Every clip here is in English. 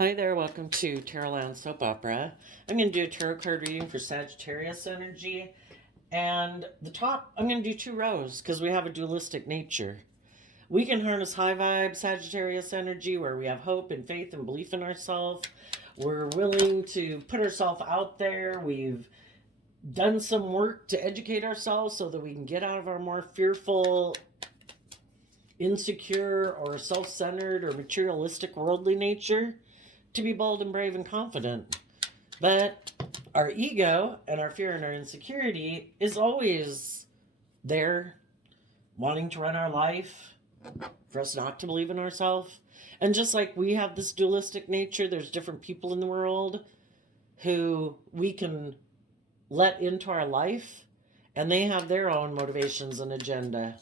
Hi there, welcome to Tarotland Soap Opera. I'm going to do a tarot card reading for Sagittarius energy. And I'm going to do two rows because we have a dualistic nature. We can harness high vibe Sagittarius energy where we have hope and faith and belief in ourselves. We're willing to put ourselves out there. We've done some work to educate ourselves so that we can get out of our more fearful, insecure, or self centered or materialistic worldly nature to be bold and brave and confident. But our ego and our fear and our insecurity is always there, wanting to run our life, for us not to believe in ourselves. And just like we have this dualistic nature, there's different people in the world who we can let into our life, and they have their own motivations and agenda.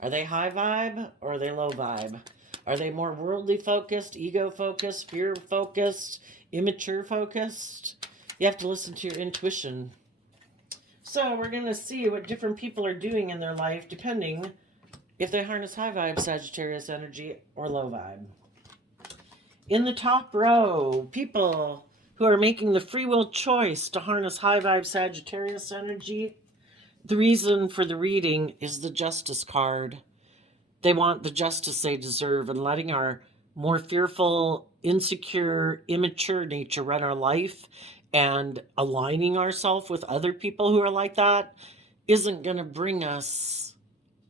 Are they high vibe or are they low vibe? Are they more worldly focused, ego focused, fear focused, immature focused? You have to listen to your intuition. So we're going to see what different people are doing in their life depending if they harness high vibe Sagittarius energy or low vibe. In the top row, people who are making the free will choice to harness high vibe Sagittarius energy. The reason for the reading is the Justice card. They want the justice they deserve, and letting our more fearful, insecure, immature nature run our life and aligning ourselves with other people who are like that isn't going to bring us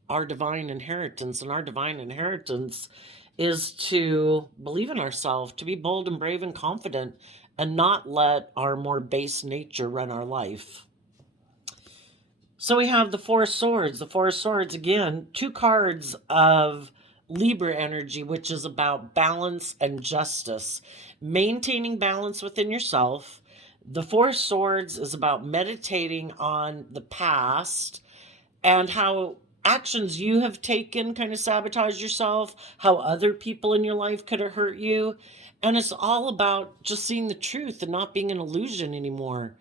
our divine inheritance. And our divine inheritance is to believe in ourselves, to be bold and brave and confident, and not let our more base nature run our life. So we have the Four of Swords. The Four of Swords, again, two cards of Libra energy, which is about balance and justice. Maintaining balance within yourself. The Four of Swords is about meditating on the past and how actions you have taken kind of sabotage yourself, how other people in your life could have hurt you. And it's all about just seeing the truth and not being an illusion anymore.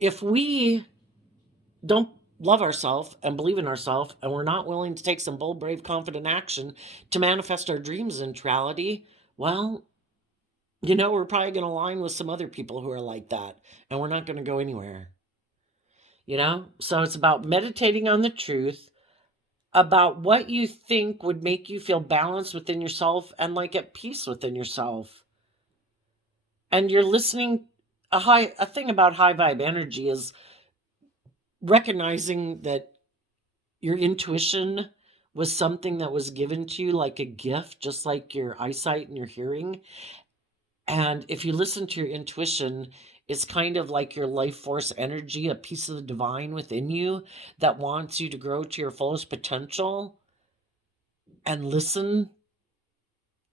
If we don't love ourselves and believe in ourselves, and we're not willing to take some bold, brave, confident action to manifest our dreams into reality, well, we're probably going to align with some other people who are like that, and we're not going to go anywhere. So it's about meditating on the truth, about what you think would make you feel balanced within yourself and like at peace within yourself. And you're listening. A thing about high vibe energy is recognizing that your intuition was something that was given to you like a gift, just like your eyesight and your hearing. And if you listen to your intuition, it's kind of like your life force energy, a piece of the divine within you that wants you to grow to your fullest potential and listen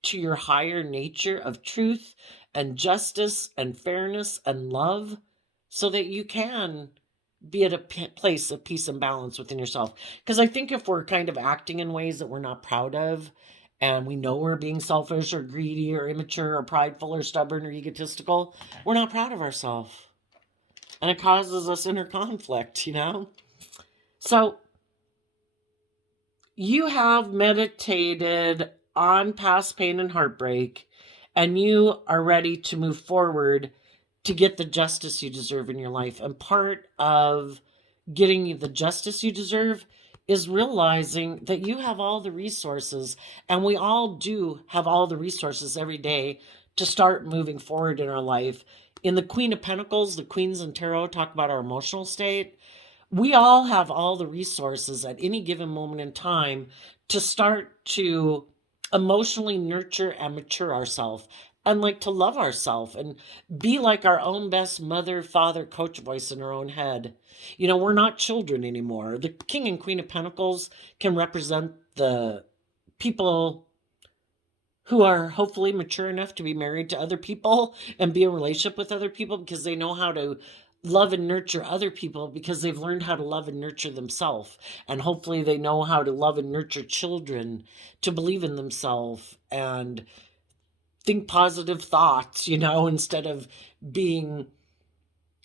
to your higher nature of truth and justice and fairness and love so that you can be at a place of peace and balance within yourself. Because I think if we're kind of acting in ways that we're not proud of, and we know we're being selfish or greedy or immature or prideful or stubborn or egotistical, we're not proud of ourselves. And it causes us inner conflict. So you have meditated on past pain and heartbreak, and you are ready to move forward to get the justice you deserve in your life. And part of getting you the justice you deserve is realizing that you have all the resources, and we all do have all the resources every day to start moving forward in our life. In the Queen of Pentacles, the Queens in Tarot talk about our emotional state. We all have all the resources at any given moment in time to start to emotionally nurture and mature ourselves and like to love ourselves and be like our own best mother, father, coach voice in our own head. We're not children anymore. The King and Queen of Pentacles can represent the people who are hopefully mature enough to be married to other people and be in a relationship with other people because they know how to love and nurture other people because they've learned how to love and nurture themselves. And hopefully they know how to love and nurture children to believe in themselves and think positive thoughts, instead of being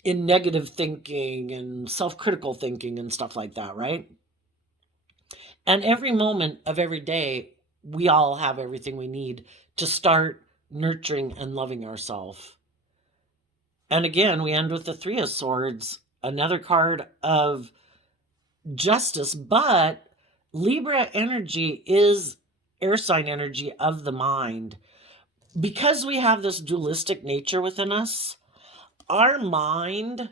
in negative thinking and self-critical thinking and stuff like that, right? And every moment of every day, we all have everything we need to start nurturing and loving ourselves. And again, we end with the Three of Swords, another card of justice, but Libra energy is air sign energy of the mind. Because we have this dualistic nature within us, our mind,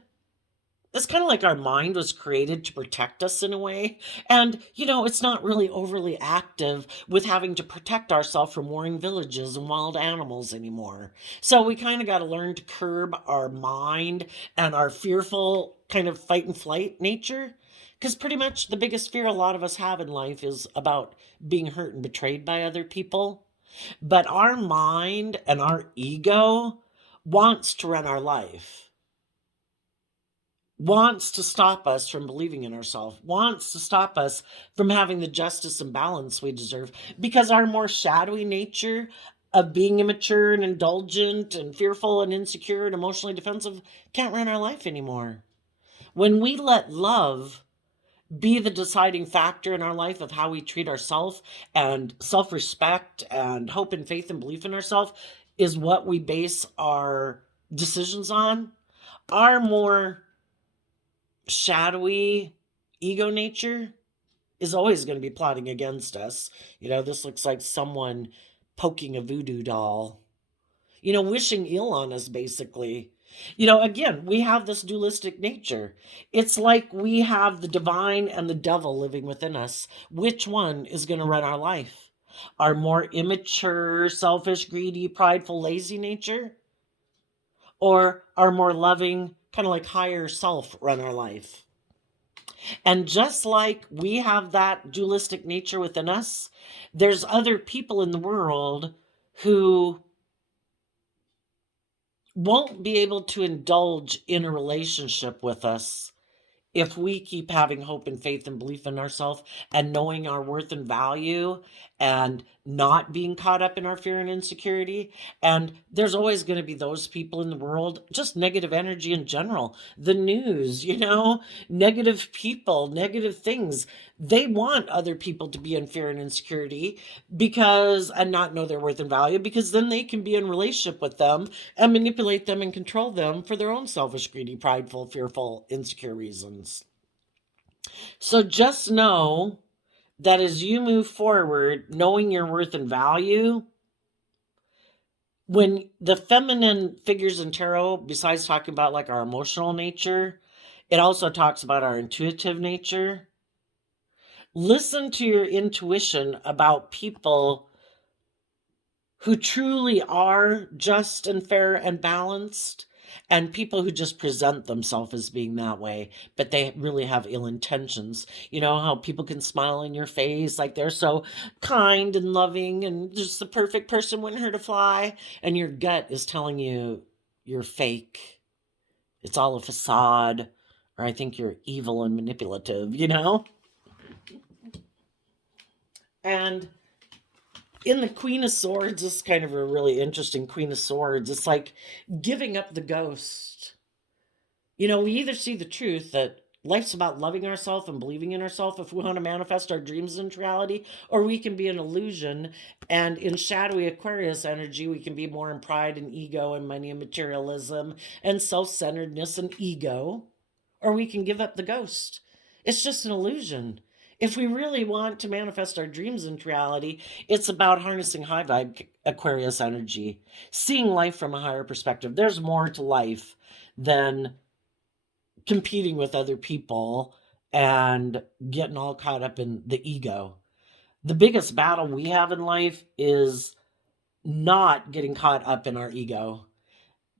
it's kind of like our mind was created to protect us in a way. And, it's not really overly active with having to protect ourselves from warring villages and wild animals anymore. So we kind of got to learn to curb our mind and our fearful kind of fight and flight nature. Because pretty much the biggest fear a lot of us have in life is about being hurt and betrayed by other people. But our mind and our ego wants to run our life, wants to stop us from believing in ourselves, wants to stop us from having the justice and balance we deserve, because our more shadowy nature of being immature and indulgent and fearful and insecure and emotionally defensive can't run our life anymore. When we let love be the deciding factor in our life of how we treat ourselves, and self-respect and hope and faith and belief in ourselves is what we base our decisions on, our more shadowy ego nature is always going to be plotting against us. This looks like someone poking a voodoo doll, wishing ill on us, basically. Again, we have this dualistic nature. It's like we have the divine and the devil living within us. Which one is going to run our life? Our more immature, selfish, greedy, prideful, lazy nature? Or our more loving, kind of like higher self run our life? And just like we have that dualistic nature within us, there's other people in the world who won't be able to indulge in a relationship with us if we keep having hope and faith and belief in ourselves and knowing our worth and value and not being caught up in our fear and insecurity. And there's always going to be those people in the world, just negative energy in general, the news, negative people, negative things. They want other people to be in fear and insecurity and not know their worth and value, because then they can be in relationship with them and manipulate them and control them for their own selfish, greedy, prideful, fearful, insecure reasons. So just know that as you move forward, knowing your worth and value, when the feminine figures in tarot, besides talking about like our emotional nature, it also talks about our intuitive nature. Listen to your intuition about people who truly are just and fair and balanced, and people who just present themselves as being that way, but they really have ill intentions. How people can smile in your face like they're so kind and loving and just the perfect person wouldn't hurt a fly, and your gut is telling you you're fake. It's all a facade, or I think you're evil and manipulative, And in the Queen of Swords, this is kind of a really interesting Queen of Swords. It's like giving up the ghost. We either see the truth that life's about loving ourselves and believing in ourselves if we want to manifest our dreams into reality, or we can be an illusion. And in shadowy Aquarius energy, we can be more in pride and ego and money and materialism and self-centeredness and ego, or we can give up the ghost. It's just an illusion. If we really want to manifest our dreams into reality, it's about harnessing high vibe Aquarius energy, seeing life from a higher perspective. There's more to life than competing with other people and getting all caught up in the ego. The biggest battle we have in life is not getting caught up in our ego,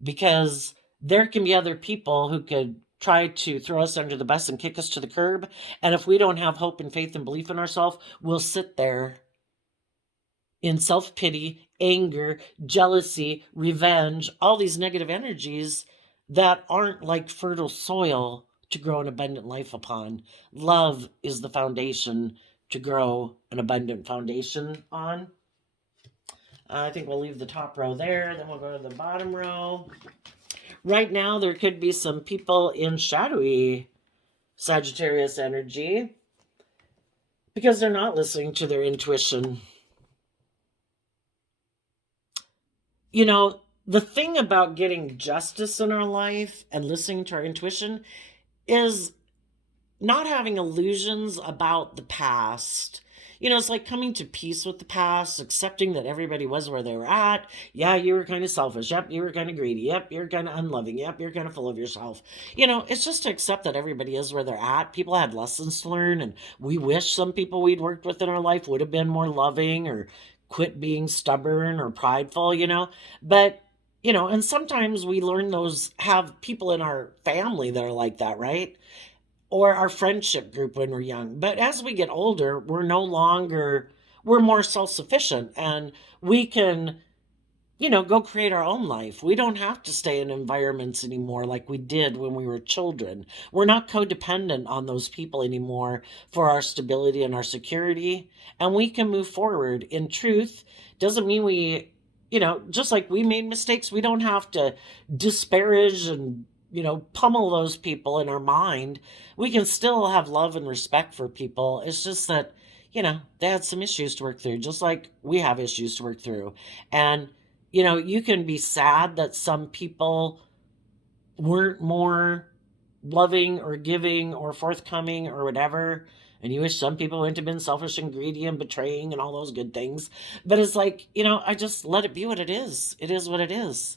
because there can be other people who could try to throw us under the bus and kick us to the curb. And if we don't have hope and faith and belief in ourselves, we'll sit there in self-pity, anger, jealousy, revenge, all these negative energies that aren't like fertile soil to grow an abundant life upon. Love is the foundation to grow an abundant foundation on. I think we'll leave the top row there, then we'll go to the bottom row. Right now, there could be some people in shadowy Sagittarius energy because they're not listening to their intuition. the thing about getting justice in our life and listening to our intuition is not having illusions about the past. It's like coming to peace with the past, accepting that everybody was where they were at. Yeah, you were kind of selfish. Yep, you were kind of greedy. Yep, you're kind of unloving. Yep, you're kind of full of yourself. It's just to accept that everybody is where they're at. People had lessons to learn, and we wish some people we'd worked with in our life would have been more loving or quit being stubborn or prideful. But and sometimes we learn have people in our family that are like that, right? Or our friendship group when we're young. But as we get older, we're more self sufficient, and we can, go create our own life. We don't have to stay in environments anymore like we did when we were children. We're not codependent on those people anymore for our stability and our security, and we can move forward. In truth, doesn't mean just like we made mistakes, we don't have to disparage and pummel those people in our mind. We can still have love and respect for people. It's just that, they had some issues to work through, just like we have issues to work through. And, you can be sad that some people weren't more loving or giving or forthcoming or whatever. And you wish some people wouldn't have been selfish and greedy and betraying and all those good things. But it's like, I just let it be what it is. It is what it is.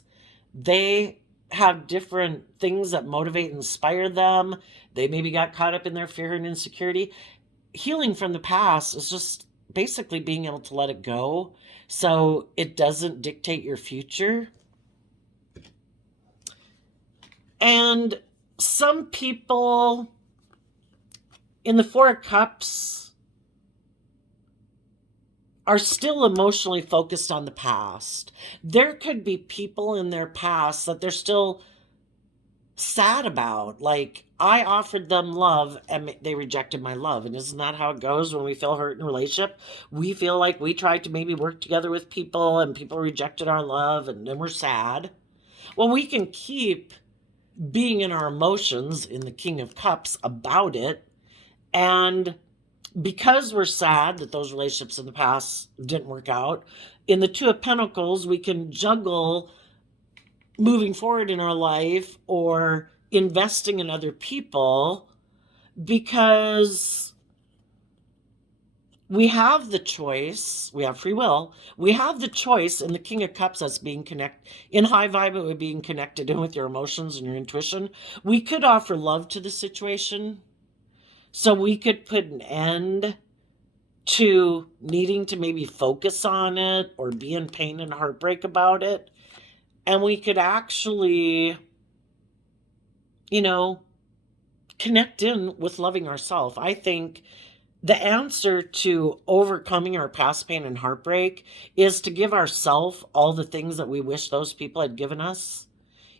They have different things that motivate and inspire them. They maybe got caught up in their fear and insecurity. Healing from the past is just basically being able to let it go so it doesn't dictate your future. And some people in the Four of Cups are still emotionally focused on the past. There could be people in their past that they're still sad about. Like, I offered them love and they rejected my love. And isn't that how it goes when we feel hurt in a relationship? We feel like we tried to maybe work together with people and people rejected our love and then we're sad. Well, we can keep being in our emotions in the King of Cups about it. And because we're sad that those relationships in the past didn't work out, in the Two of Pentacles, we can juggle moving forward in our life or investing in other people because we have the choice. We have free will. We have the choice in the King of Cups that's being connected. In high vibe, it would be being connected in with your emotions and your intuition. We could offer love to the situation. So we could put an end to needing to maybe focus on it or be in pain and heartbreak about it. And we could actually, connect in with loving ourselves. I think the answer to overcoming our past pain and heartbreak is to give ourselves all the things that we wish those people had given us.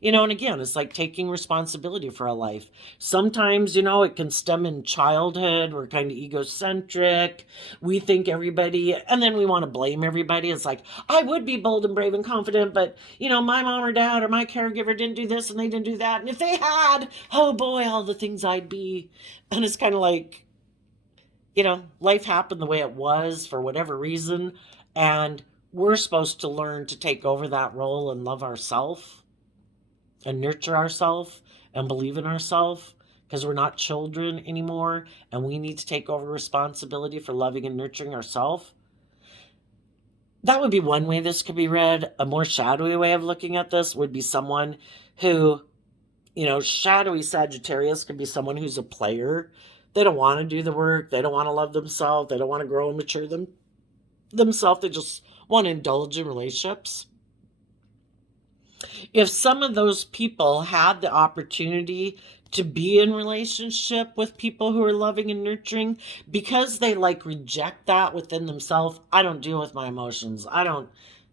And again, it's like taking responsibility for our life. Sometimes, it can stem in childhood. We're kind of egocentric. We think everybody, and then we want to blame everybody. It's like, I would be bold and brave and confident, but, my mom or dad or my caregiver didn't do this and they didn't do that. And if they had, oh boy, all the things I'd be. And it's kind of like, life happened the way it was for whatever reason. And we're supposed to learn to take over that role and love ourselves and nurture ourselves and believe in ourselves because we're not children anymore and we need to take over responsibility for loving and nurturing ourselves. That would be one way this could be read. A more shadowy way of looking at this would be someone who, shadowy Sagittarius could be someone who's a player. They don't want to do the work. They don't want to love themselves. They don't want to grow and mature themselves. They just want to indulge in relationships. If some of those people had the opportunity to be in relationship with people who are loving and nurturing, because they reject that within themselves, I don't deal with my emotions. I don't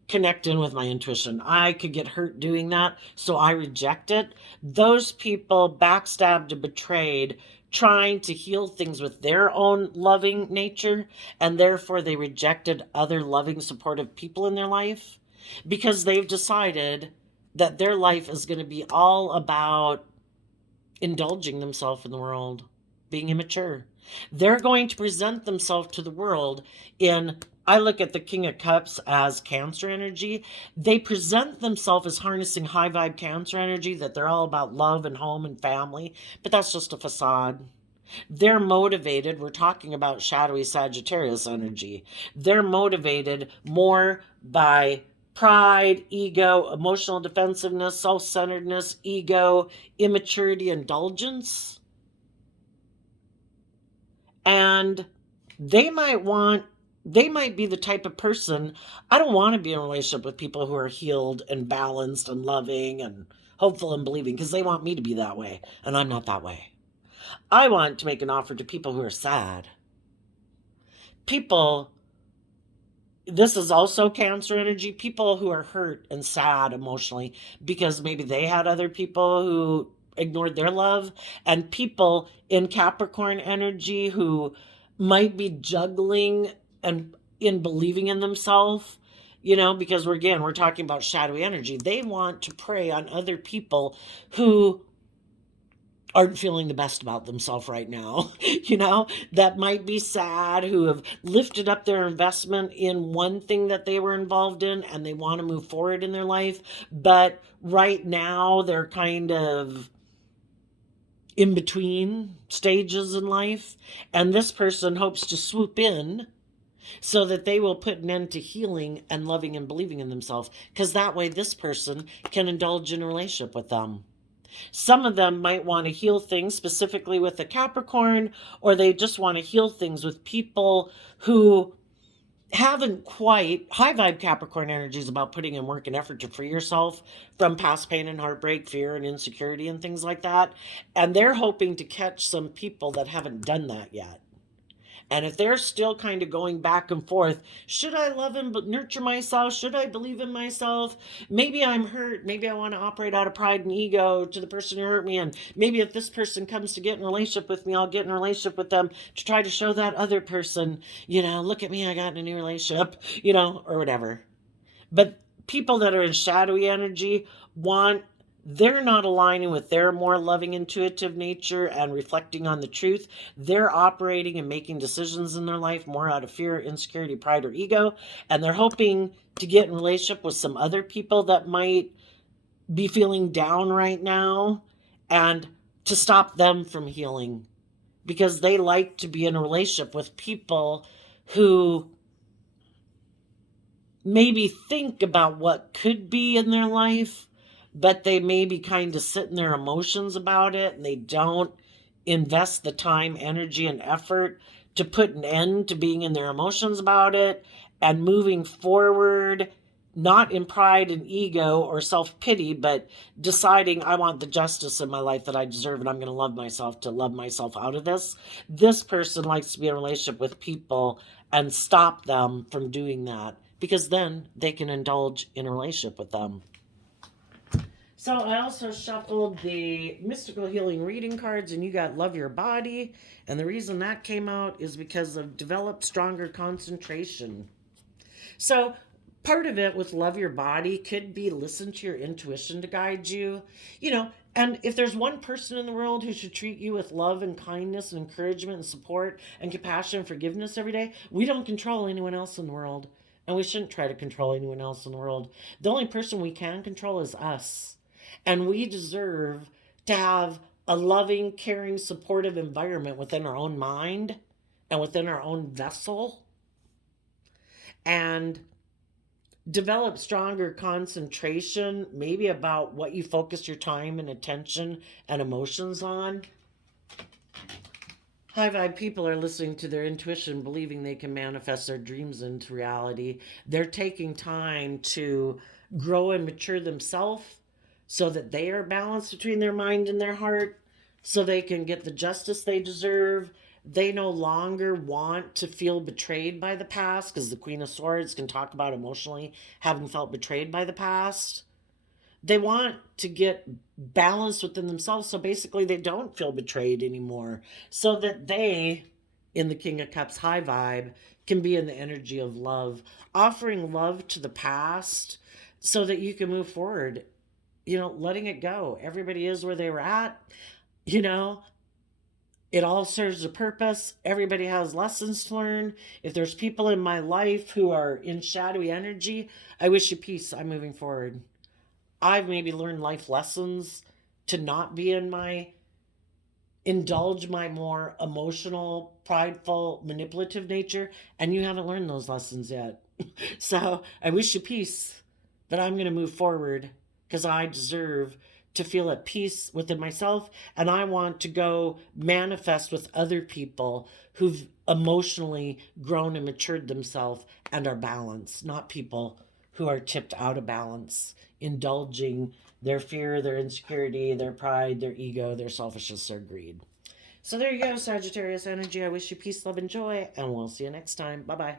connect in with my intuition. I could get hurt doing that, so I reject it. Those people backstabbed and betrayed, trying to heal things with their own loving nature, and therefore they rejected other loving, supportive people in their life because they've decided that their life is going to be all about indulging themselves in the world, being immature. They're going to present themselves to the world in I look at the King of Cups as Cancer energy. They present themselves as harnessing high vibe Cancer energy, that they're all about love and home and family, but that's just a facade. They're motivated. We're talking about shadowy Sagittarius energy. They're motivated more by pride, ego, emotional defensiveness, self centeredness, ego, immaturity, indulgence. And they might be the type of person, I don't want to be in a relationship with people who are healed and balanced and loving and hopeful and believing, because they want me to be that way, and I'm not that way. I want to make an offer to people who are sad. People, this is also Cancer energy, people who are hurt and sad emotionally because maybe they had other people who ignored their love, and people in Capricorn energy who might be juggling and in believing in themselves, because we're talking about shadowy energy. They want to prey on other people who aren't feeling the best about themselves right now, that might be sad, who have lifted up their investment in one thing that they were involved in and they want to move forward in their life. But right now they're kind of in between stages in life. And this person hopes to swoop in so that they will put an end to healing and loving and believing in themselves. Because that way this person can indulge in a relationship with them. Some of them might want to heal things specifically with a Capricorn, or they just want to heal things with people who haven't quite. High vibe Capricorn energy is about putting in work and effort to free yourself from past pain and heartbreak, fear and insecurity and things like that. And they're hoping to catch some people that haven't done that yet. And if they're still kind of going back and forth, should I love and nurture myself? Should I believe in myself? Maybe I'm hurt. Maybe I want to operate out of pride and ego to the person who hurt me. And maybe if this person comes to get in a relationship with me, I'll get in a relationship with them to try to show that other person, look at me, I got in a new relationship, or whatever. But people that are in shadowy energy they're not aligning with their more loving, intuitive nature and reflecting on the truth. They're operating and making decisions in their life more out of fear, insecurity, pride, or ego. And they're hoping to get in relationship with some other people that might be feeling down right now, and to stop them from healing, because they like to be in a relationship with people who maybe think about what could be in their life, but they maybe kind of sit in their emotions about it, and they don't invest the time, energy, and effort to put an end to being in their emotions about it and moving forward, not in pride and ego or self-pity, but deciding, I want the justice in my life that I deserve, and I'm going to love myself out of this. This person likes to be in a relationship with people and stop them from doing that, because then they can indulge in a relationship with them. So I also shuffled the mystical healing reading cards, and you got Love Your Body. And the reason that came out is because of develop stronger concentration. So part of it with Love Your Body could be listen to your intuition to guide you. And if there's one person in the world who should treat you with love and kindness and encouragement and support and compassion and forgiveness every day, we don't control anyone else in the world. And we shouldn't try to control anyone else in the world. The only person we can control is us. And we deserve to have a loving, caring, supportive environment within our own mind and within our own vessel. And develop stronger concentration, maybe about what you focus your time and attention and emotions on. High vibe people are listening to their intuition, believing they can manifest their dreams into reality. They're taking time to grow and mature themselves so that they are balanced between their mind and their heart, so they can get the justice they deserve. They no longer want to feel betrayed by the past, because the Queen of Swords can talk about emotionally having felt betrayed by the past. They want to get balanced within themselves, so basically they don't feel betrayed anymore, so that they, in the King of Cups high vibe, can be in the energy of love, offering love to the past so that you can move forward, letting it go. Everybody is where they were at, It all serves a purpose. Everybody has lessons to learn. If there's people in my life who are in shadowy energy, I wish you peace. I'm moving forward. I've maybe learned life lessons to not be in my indulge my more emotional, prideful, manipulative nature, and you haven't learned those lessons yet. So I wish you peace, but I'm going to move forward because I deserve to feel at peace within myself, and I want to go manifest with other people who've emotionally grown and matured themselves and are balanced, not people who are tipped out of balance, indulging their fear, their insecurity, their pride, their ego, their selfishness, their greed. So there you go, Sagittarius energy. I wish you peace, love, and joy, and we'll see you next time. Bye bye.